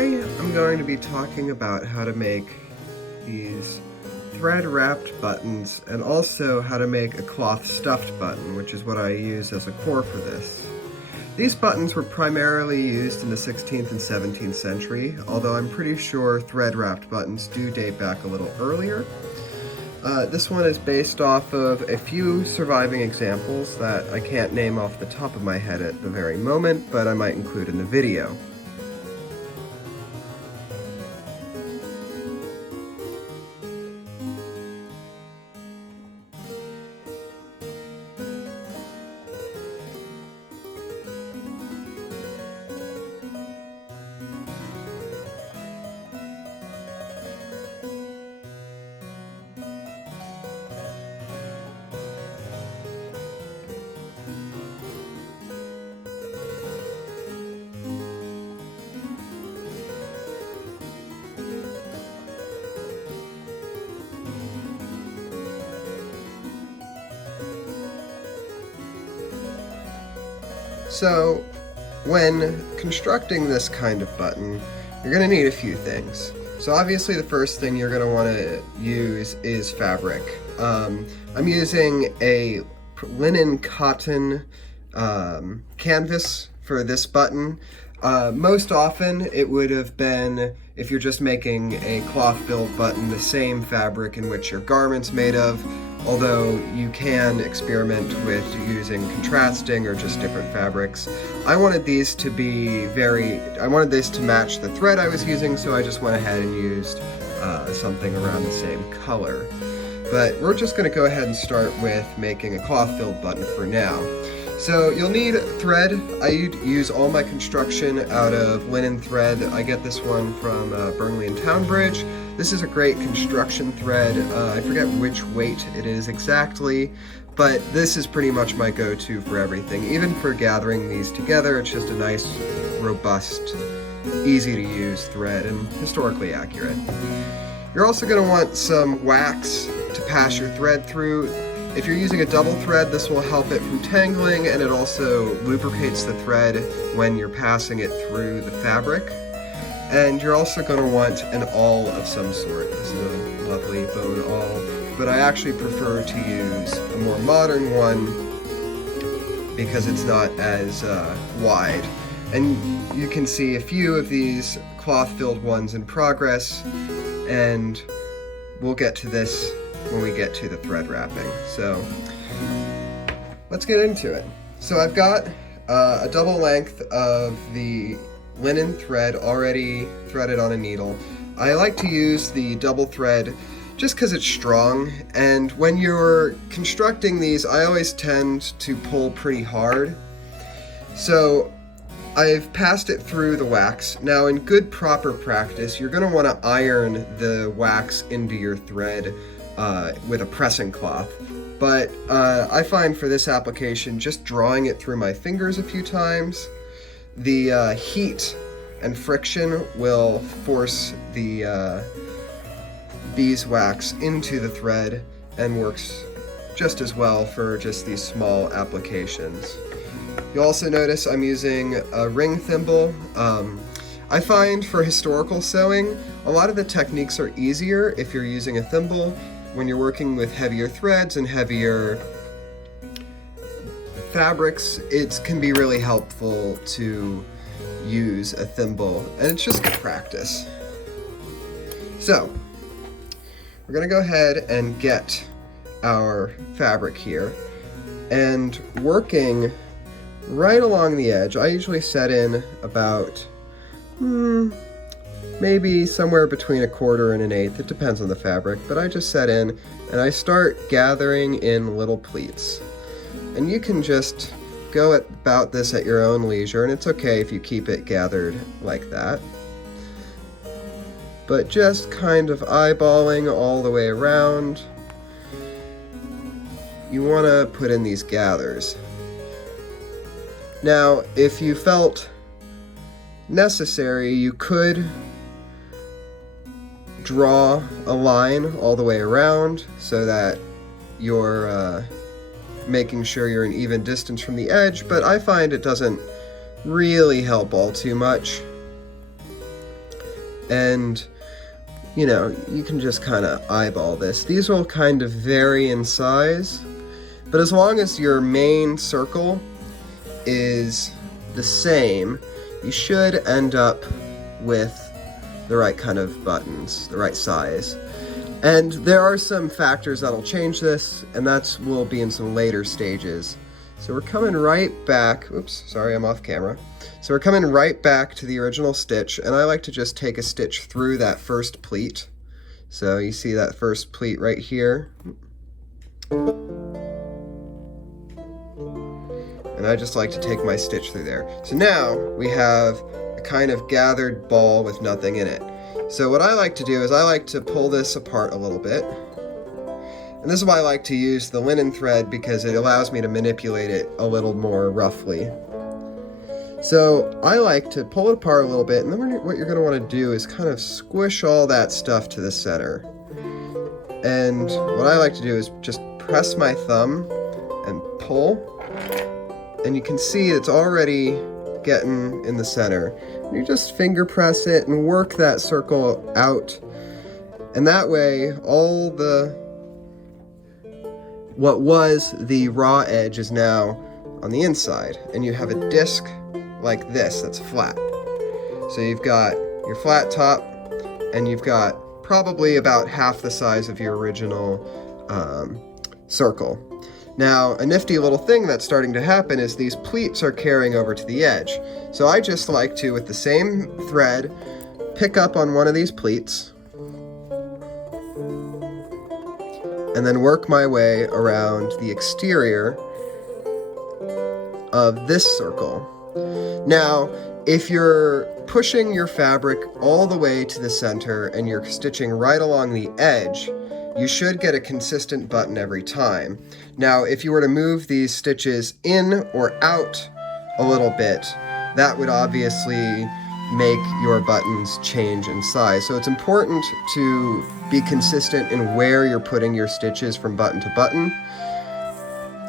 Today I'm going to be talking about how to make these thread-wrapped buttons and also how to make a cloth-stuffed button, which is what I use as a core for this. These buttons were primarily used in the 16th and 17th century, although I'm pretty sure thread-wrapped buttons do date back a little earlier. This one is based off of a few surviving examples that I can't name off the top of my head at the very moment, but I might include in the video. So, when constructing this kind of button, you're going to need a few things. So obviously the first thing you're going to want to use is fabric. I'm using a linen cotton canvas for this button. Most often it would have been, if you're just making a cloth-filled button, the same fabric in which your garment's made of, although you can experiment with using contrasting or just different fabrics. I wanted these to be I wanted this to match the thread I was using, so I just went ahead and used something around the same color. But we're just going to go ahead and start with making a cloth-filled button for now. So you'll need thread. I use all my construction out of linen thread. I get this one from Burnley and Townbridge. This is a great construction thread. I forget which weight it is exactly, but this is pretty much my go-to for everything. Even for gathering these together, it's just a nice, robust, easy-to-use thread and historically accurate. You're also going to want some wax to pass your thread through. If you're using a double thread, this will help it from tangling, and it also lubricates the thread when you're passing it through the fabric. And you're also going to want an awl of some sort. This is a lovely bone awl, but I actually prefer to use a more modern one because it's not as wide. And you can see a few of these cloth-filled ones in progress, and we'll get to this when we get to the thread wrapping. So let's get into it. So I've got a double length of the linen thread already threaded on a needle. I like to use the double thread just because it's strong, and when you're constructing these, I always tend to pull pretty hard. So I've passed it through the wax. Now, in good proper practice, you're going to want to iron the wax into your thread with a pressing cloth. But I find for this application, just drawing it through my fingers a few times, the heat and friction will force the beeswax into the thread and works just as well for just these small applications. You'll also notice I'm using a ring thimble. I find for historical sewing, a lot of the techniques are easier if you're using a thimble. When you're working with heavier threads and heavier fabrics, it can be really helpful to use a thimble, and it's just good practice. So, we're going to go ahead and get our fabric here, and working right along the edge, I usually set in about maybe somewhere between 1/4 and 1/8. It depends on the fabric, but I just set in and I start gathering in little pleats. And you can just go about this at your own leisure, and it's okay if you keep it gathered like that. But just kind of eyeballing all the way around, you want to put in these gathers. Now, if you felt necessary, you could draw a line all the way around so that you're making sure you're an even distance from the edge, but I find it doesn't really help all too much. And you know, you can just kind of eyeball this. These will kind of vary in size, but as long as your main circle is the same, you should end up with the right kind of buttons, the right size. And there are some factors that'll change this, and that will be in some later stages. So we're coming right back, oops, sorry, I'm off camera. So we're coming right back to the original stitch, and I like to just take a stitch through that first pleat. So you see that first pleat right here. And I just like to take my stitch through there. So now we have a kind of gathered ball with nothing in it. So what I like to do is I like to pull this apart a little bit. And this is why I like to use the linen thread, because it allows me to manipulate it a little more roughly. So I like to pull it apart a little bit, and then what you're going to want to do is kind of squish all that stuff to the center. And what I like to do is just press my thumb and pull, and you can see it's already getting in the center. You just finger press it and work that circle out, and that way all what was the raw edge is now on the inside, and you have a disc like this that's flat. So you've got your flat top, and you've got probably about half the size of your original circle. Now, a nifty little thing that's starting to happen is these pleats are carrying over to the edge. So I just like to, with the same thread, pick up on one of these pleats, and then work my way around the exterior of this circle. Now, if you're pushing your fabric all the way to the center and you're stitching right along the edge, you should get a consistent button every time. Now, if you were to move these stitches in or out a little bit, that would obviously make your buttons change in size. So it's important to be consistent in where you're putting your stitches from button to button.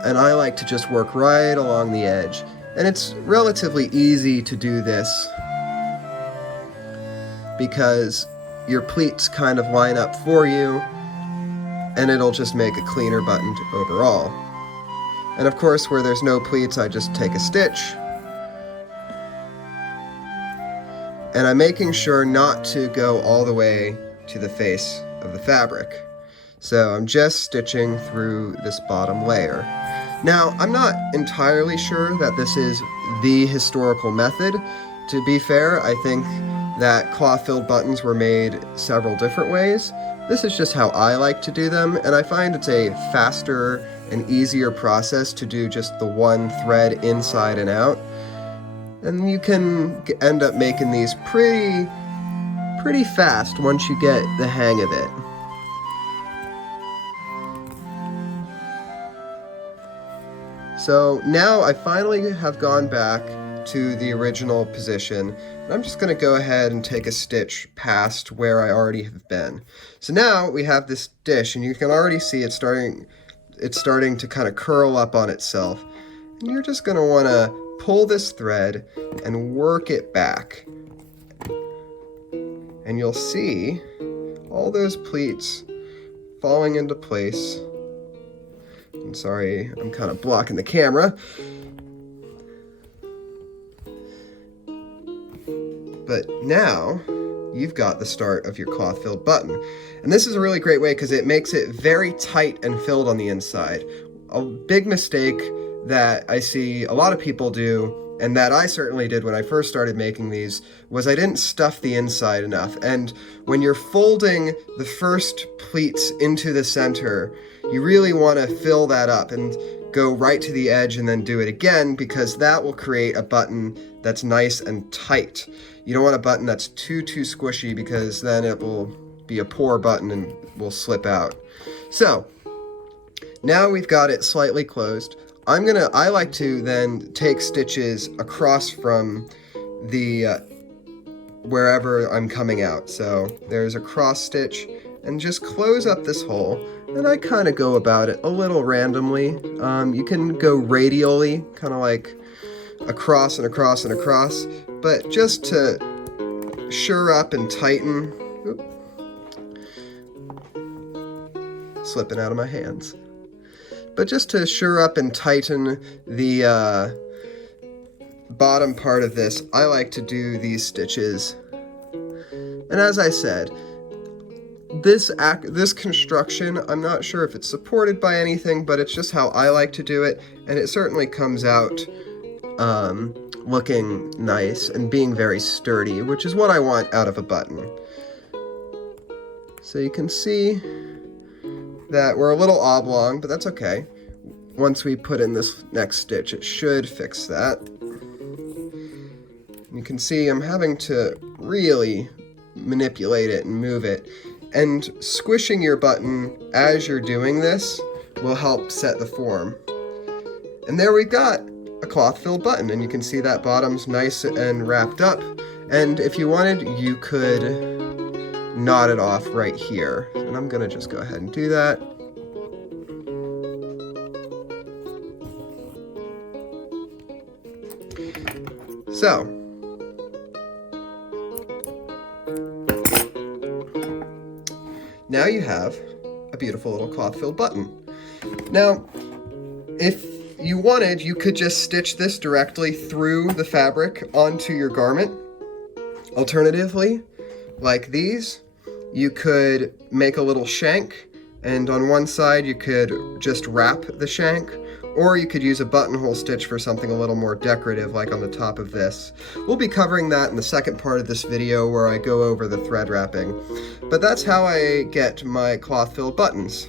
And I like to just work right along the edge. And it's relatively easy to do this because your pleats kind of line up for you, and it'll just make a cleaner button overall. And of course, where there's no pleats, I just take a stitch. And I'm making sure not to go all the way to the face of the fabric. So I'm just stitching through this bottom layer. Now, I'm not entirely sure that this is the historical method. To be fair, I think that cloth-filled buttons were made several different ways. This is just how I like to do them, and I find it's a faster and easier process to do just the one thread inside and out. And you can end up making these pretty fast once you get the hang of it. So now I finally have gone back to the original position, and I'm just going to go ahead and take a stitch past where I already have been. So now we have this dish, and you can already see it's starting to kind of curl up on itself. And you're just going to want to pull this thread and work it back. And you'll see all those pleats falling into place. I'm sorry, I'm kind of blocking the camera. But now you've got the start of your cloth-filled button. And this is a really great way because it makes it very tight and filled on the inside. A big mistake that I see a lot of people do, and that I certainly did when I first started making these, was I didn't stuff the inside enough. And when you're folding the first pleats into the center, you really want to fill that up and go right to the edge and then do it again, because that will create a button that's nice and tight. You don't want a button that's too squishy, because then it will be a poor button and will slip out. So now we've got it slightly closed. I like to then take stitches across from the wherever I'm coming out. So there's a cross stitch, and just close up this hole. And I kind of go about it a little randomly. You can go radially, kind of like across and across and across, but just to sure up and tighten. Oop. Slipping out of my hands. But just to sure up and tighten the bottom part of this, I like to do these stitches. And as I said, this construction, I'm not sure if it's supported by anything, but it's just how I like to do it, and it certainly comes out looking nice and being very sturdy, which is what I want out of a button. So you can see that we're a little oblong, but that's okay. Once we put in this next stitch, it should fix that. You can see I'm having to really manipulate it and move it. And squishing your button as you're doing this will help set the form. And there we've got a cloth-filled button, and you can see that bottom's nice and wrapped up. And if you wanted, you could knot it off right here. And I'm gonna just go ahead and do that. So, now you have a beautiful little cloth-filled button. Now, if you wanted, you could just stitch this directly through the fabric onto your garment. Alternatively, like these, you could make a little shank, and on one side you could just wrap the shank, or you could use a buttonhole stitch for something a little more decorative, like on the top of this. We'll be covering that in the second part of this video where I go over the thread wrapping. But that's how I get my cloth-filled buttons.